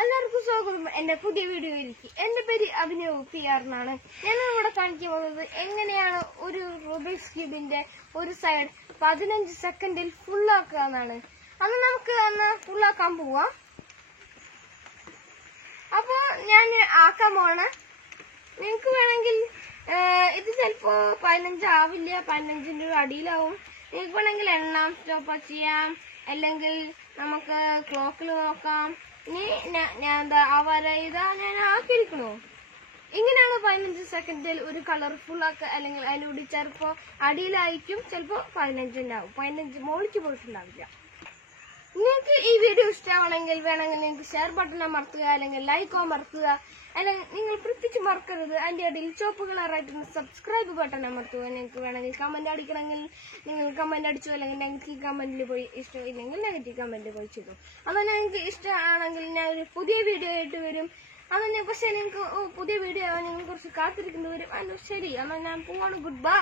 എല്ലാവർക്കും സ്വാഗതം എന്റെ പുതിയ വീഡിയോയിലേക്ക്. എന്റെ പേര് അഭിനവ് PR എന്നാണ്. ഞാൻ ഇവിടെ കാണിക്കാൻ പോകുന്നത് എങ്ങനെയാണ് ഒരു റൂബിക്സ് ക്യൂബിന്റെ ഒരു സൈഡ് 15 സെക്കൻഡിൽ ഫുള്ളാക്കുക എന്നാണ്. അന്ന് നമുക്ക് ഫുള്ളാക്കാൻ പോവാം. അപ്പൊ ഞാൻ ആക്കാൻ പോവാണ്. നിങ്ങൾക്ക് വേണമെങ്കിൽ ഇത് ചിലപ്പോ 15 ആവില്ല, 15ന്റെ അടിയിലാവും. നിങ്ങൾക്ക് വേണമെങ്കിൽ എണ്ണാം, സ്റ്റോപ്പ് ചെയ്യാം, അല്ലെങ്കിൽ നമുക്ക് ക്ലോക്കിൽ നോക്കാം. ഇനി ഞാൻ എന്താ ഞാൻ ആക്കിയിരിക്കണോ? ഇങ്ങനെയാണ് 15 സെക്കൻഡിൽ ഒരു കളർഫുൾ ആക്കുക. അല്ലെങ്കിൽ അതിലൂടെ ചിലപ്പോ അടിയിലായിരിക്കും, ചിലപ്പോ 15 ആവും. 15 മോളിക്ക് പോയിട്ടുണ്ടാവില്ല. നിങ്ങൾക്ക് ഈ വീഡിയോ ഇഷ്ടമാണെങ്കിൽ വേണമെങ്കിൽ നിങ്ങൾക്ക് ഷെയർ ബട്ടൺ അമർത്തുക, അല്ലെങ്കിൽ ലൈക്ക് അമർത്തുക, അല്ലെങ്കിൽ നിങ്ങൾ പ്രത്യേകിച്ച് മറക്കരുത് അതിന്റെ അടിയിൽ ചുവപ്പ് കളറായിട്ട് സബ്സ്ക്രൈബ് ബട്ടൺ അമർത്തുക. നിങ്ങൾക്ക് വേണമെങ്കിൽ കമന്റ് അടിക്കണമെങ്കിൽ നിങ്ങൾ കമന്റ് അടിച്ചു, അല്ലെങ്കിൽ നെഗറ്റീവ് കമന്റിൽ പോയി ഇഷ്ടമില്ലെങ്കിൽ നെഗറ്റീവ് കമന്റിൽ പോയി ചെയ്തു. അതാണ് നിങ്ങൾക്ക് ഇഷ്ടമാണെങ്കിൽ ഞാൻ ഒരു പുതിയ വീഡിയോ ആയിട്ട് വരും. പക്ഷെ നിങ്ങൾക്ക് പുതിയ വീഡിയോ ആവാൻ നിങ്ങൾ കുറച്ച് കാത്തിരിക്കേണ്ടി വരും. ശരി, എന്നാൽ ഞാൻ പോവാണ്. Good bye.